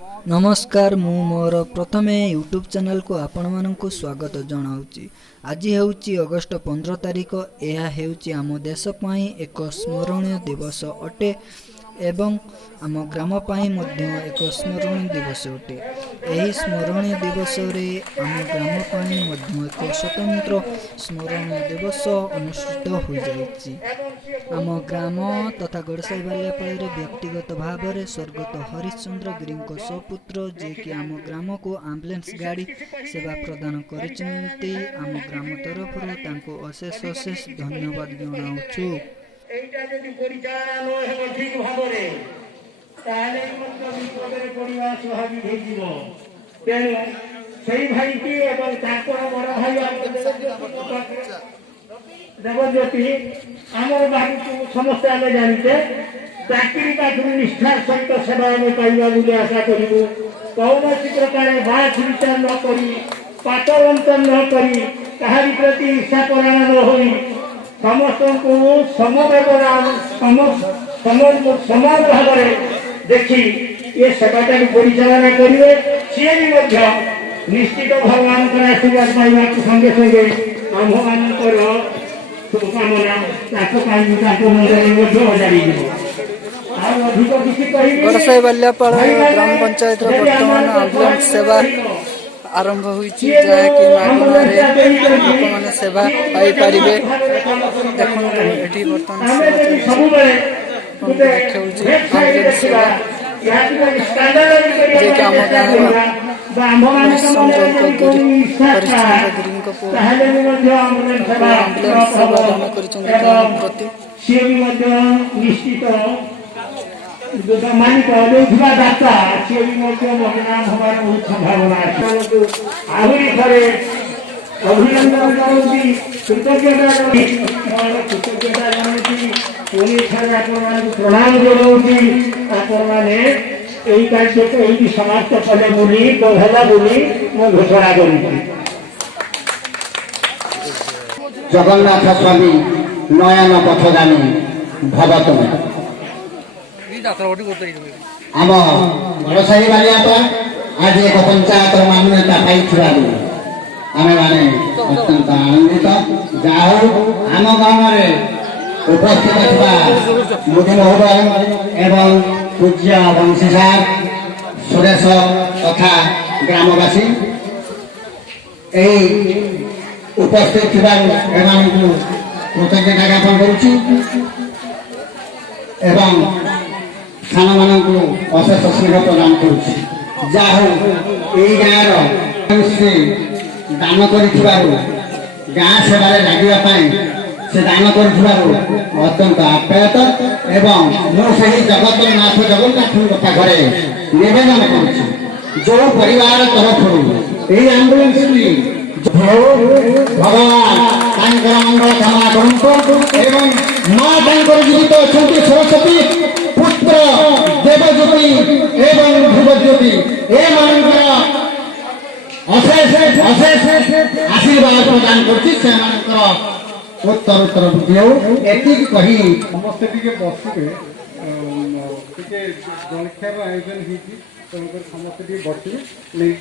नमस्कार मु मोर प्रथम यूट्यूब चैनल को आपण मानक स्वागत जनाऊँगी। आज हेउची अगस्त 15 तारिख। यह हेउची आम देश पई एक स्मरणीय दिवस अटे एवं आम ग्राम पई मध्य एक स्मरणीय दिवस अटे। यही स्मरणीय दिवस रे आम ग्राम पई मध्य एक स्वतंत्र स्मरणीय दिवस अनुष्ठित हो जाइछि। आम ग्राम तथा गड़साई बालियापाड़ी व्यक्तिगत भाव में स्वर्गत हरिश्चंद्र गिरी सपुत्र जे कि आम ग्राम को आम्बुलेंस गाड़ी सेवा प्रदान करिसेंती। आम ग्राम तरफ तांको अशेष अशेष धन्यवाद जनाउछु। এইটা যদি পরিচালনা হবে ঠিক ভাবে তাহলে মাত্র বিপদের পরিবার স্বাভাবিক হয়ে যাব। তেণু সেই ভাইটি এবং তার বড় ভাই দেবজ্যোতি আমার বাড়িতে সমস্ত আমি জানিতে চাকরি কাজে নিষ্ঠার সহিত সেবা আমি পাইবা বলে আশা করিব। কৌশি প্রকারে বাছ বিচার ন করি পাতরন্তর ন করি কাহারি প্রতি ঈর্ষা পরায়ণ ন হই समस्त को समव्यवहार समान भाव देखी ये सेवाटा परिचालना करेंगे। सी भी निश्चित भगवान आशीर्वाद पाइबा संगे संगे आम मान शुभकामना गड़साई बालियापाड़ा ग्राम पंचायत वर्तमान एम्बुलेंस सेवा आरंभ हुई जहाँकि मैंने सेवा पाई पारे। देखो ये बर्तमान सेवा मानिक दाता सी भी बदनाम हमार बहुत संभावना आहरी थे अभिनंदन जनाऊँगी कृतज्ञता कृतज्ञता जनाऊँगी पुणी थे प्रणाम जनाऊँगी। आपने यही कार्य को यही समाप्त कले बोली भला बोली मु घोषणा करुँगी। जगन्नाथ स्वामी नयन पथगामी भवतु आम गड़साई बालियापाड़ा आज एक पंचायत मान्यता पाई आम मैंने अत्यंत आनंदित। जाऊ आम गाँव में उपस्थित मोदी महोदय एवं पूज्य वंशी सार सुरेश तथा ग्रामवासी उपस्थित कृतज्ञता ज्ञापन करुच्ची सान मान अशेष स्नेह प्रदान करुच्ची। जाऊ यही गाँव दान कर गाँ सेवार लगे से दान कर अत्यंत आप्यायत एवं मुझे जगत नाथ जगन्नाथ पाखे निवेदन करुच्ची जो परिवार तरफ यही आंबुलेंस भगवान मंगल कामना करूँ माँ जीवित अच्छा सरस्वती पुत्र देवज्योति एवं ध्रुवज्योति अशेष अशेष आशीर्वाद प्रदान कर उत्तर उत्तर बुद्धि हो एति कही समस्त टिके बसिबे टिके जलक्षार आयोजन होती समस्त टिके बसिबे नहीं